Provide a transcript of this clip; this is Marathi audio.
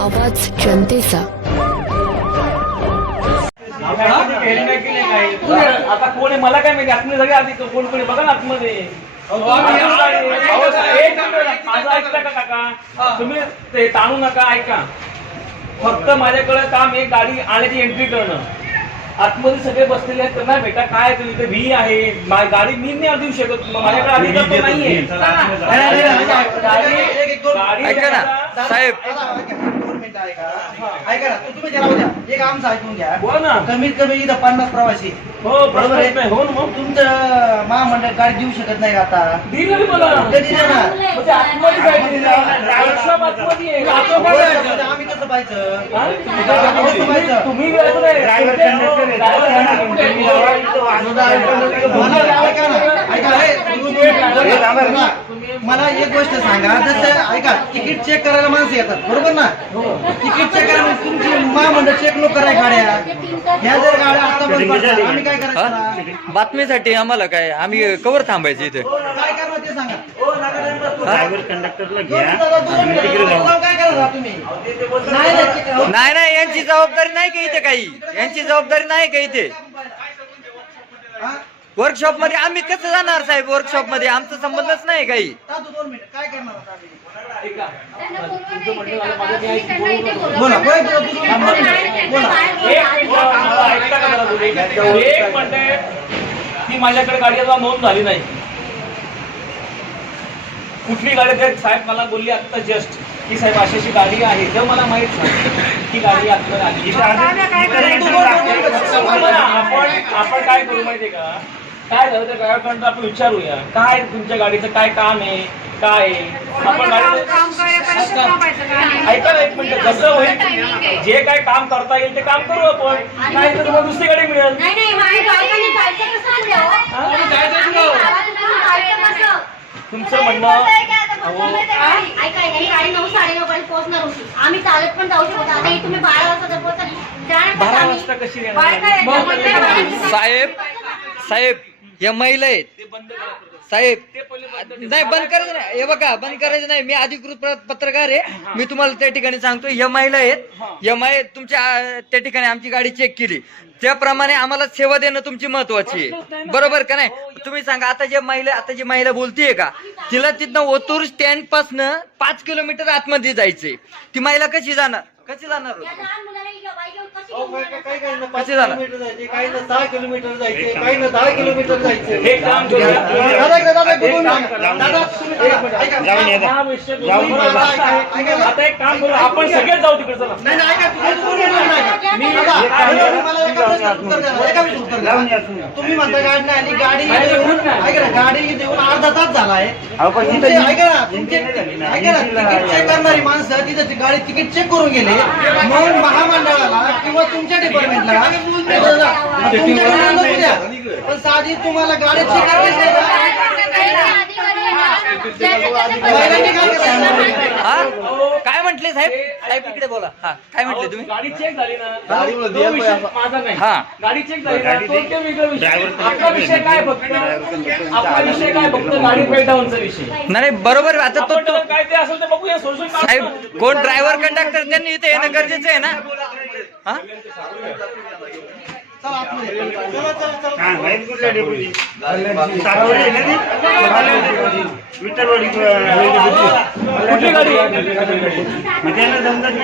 आवाज जनतेचा. आता कोण आहे मला काय माहिती आतमध्ये सगळे आधी कोण कोणी बघा ना आतमध्ये. मिनिट, माझं ऐकता का काका? तुम्ही ते ताणू नका ऐका. फक्त माझ्याकडे काम एक गाडी आण्याची एंट्री करणं. आतमध्ये सगळे बसलेले आहेत. त्यांना भेटा काय तुम्ही? इथे व्ही आहे. गाडी मी नाही देऊ शकत. माझ्याकडे अधिकार तो नाहीये. गाडी- साहेब. ऐका ऐका ना तू तुम्ही जरा एक आमचं ऐकून घ्या ना कमीत कमी इथं पन्नास प्रवासी हो बरोबर आहे हो ना मग तुमचं महामंडळ गाडी देऊ शकत नाही का आता दिलं मी मला कधी देणार म्हणजे आतमध्ये काय दिलं? वर्कशॉप आतमध्ये आहे. जातो का होय, नाही? आम्ही कसं पाहायचं हा? तुम्ही नाही. आहे. आहे. हे, तुम्ही- मला एक गोष्ट सांगा जसं ऐका तिकीट चेक करायला माणसं येतात बरोबर ना? तिकीट चेक करायला तुमची महामंडळ चेक लोक कराय गाड्या. ह्या जर गाड्या आता बंद पडतात, आम्ही काय करायचं ना? हा? बातमीसाठी आम्हाला काय? आम्ही कवर थांबायचं इथे. काय करणार ते सांगा. ड्रायव्हर कंडक्टरला घ्या. दोन दादा, दोन आणि तिकडे मिनिटं. जाऊ काय करणार तुम्ही? नाही नाही, तिकीट- नाही नाही यांची जबाबदारी नाही का इथे काही? यांची जबाबदारी नाही का इथे? हा? वर्कशॉपमध्ये आम्ही कसं जाणार साहेब? वर्कशॉपमध्ये आमचा संबंधच नाही काही. दादू, दोन मिनिटं. काय करणार आता आम्ही? ऐका. बोला बोला, बोला, बोला, बोला. एक मिनिट, मला ऐकता का जरा तुम्ही? एक म्हणते की माझ्याकडे गाडी अजून नोंद झाली नाही. कुठली गाडी? ते साहेब मला बोलली आता जस्ट की साहेब अशी अशी गाडी आहे. जर मला माहीत नाही की गाडी आतमध्ये आली? आपण आपण काय करू माहितीये का? काय झालं त्या ड्रायव्हरकडनं आपण विचारूया. काय तुमच्या गाडीचं काय काम आहे? काय आहे? आपण गाडी ऐका ना एक मिनिट. जसं होईल? जे काय काम करता येईल ते काम करू आपण. नाही तर तुम्हाला दुसरी गाडी मिळेल. नाही नाही माझ्या बायकांनी जायचं कसं पुढे, हो? हा? जायचं पुढे. जायचं कसं? तुमचं म्हणणं ही? आम्ही चालत पण जाऊ शकतो ही तुम्ही बारा वाजता जर पोहोचली जाणार कसं बारा आम्ही? वाजता कशी येणार? बारा काय? मग ते बारा- साहेब साहेब या महिला आहेत. ते बंद करा. साहेब ते पहिले बंद ठेवा. नाही बंद करायचं नाही. हे बघा बंद करायचं नाही. मी अधिकृत प्र- पत्रकार आहे. मी तुम्हाला त्या ठिकाणी सांगतो या महिला आहेत. या माय तुमच्या त्या ठिकाणी आमची गाडी चेक केली. त्याप्रमाणे आम्हाला सेवा देणं तुमची महत्वाची आहे. बरोबर का नाही? तुम्ही सांगा आता जे महिला आता जी महिला बोलतीये का तिला तिथनं ओतूर स्टँड पासनं पाच किलोमीटर आतमध्ये जायचंय. ती महिला कशी जाणार? कशी जाणार ही घेऊन कशी जाणार? किलोमीटर जायचे काही ना सहा किलोमीटर जायचे काही ना दहा किलोमीटर जायचे काम करूया. दादा एकदा- दादा एक बोलून काम घ्या. करा. दादा तुम्ही दादा, ऐका. जाऊन ये. आता- एक काम करू आपण सगळेच जाऊ तिकडे चला नाही नाही ऐका तुम्ही तुम्ही बोलू नका. मी- दादा, एक काम ऐका, करा. मला एका प्रश्नाचं उत्तर द्या. एका प्रश्नाचं उत्तर द्या. जाऊन या तुम्ही. तुम्ही म्हणता गाडी नाही आली गाडी. ऐका ना अर्धा तास झालाय अहो, पण तुमचे- इथं- ऐका ना तुमचे इथं झाली ना. ऐका ना इथं तिकीट चेक करणारी माणसं तिथं ती गाडी तिकीट चेक करून गेले मग महामंडळाला किंवा तुमच्या डिपार्टमेंटला द्या. पण साधी तुम्हाला गाडी चेक करायची का? महिलांनी काय करायचं? हा काय म्हंटले साहेब इकडे बोला. हा काय म्हंटले तुम्ही? गाडी चेक झाली ना. तो द्या विषय पण- माझा नाही. हा. गाडी चेक झाली ना गाडी तो ते वेगळा विषय. आपला विषय काय फक्त? आपला विषय काय फक्त गाडी ब्रेकडाऊनचा विषय? नाही बरोबर. आता तो आपण तो त्याला काय ते असेल ते बघूया. सोल्युशन साहेब कोण ड्रायव्हर कंडक्टर त्यांनी इथे येणं गरजेचं आहे ना? हा? विठ्ठलवाडी कुठली गाडी? मग त्यांना समजा की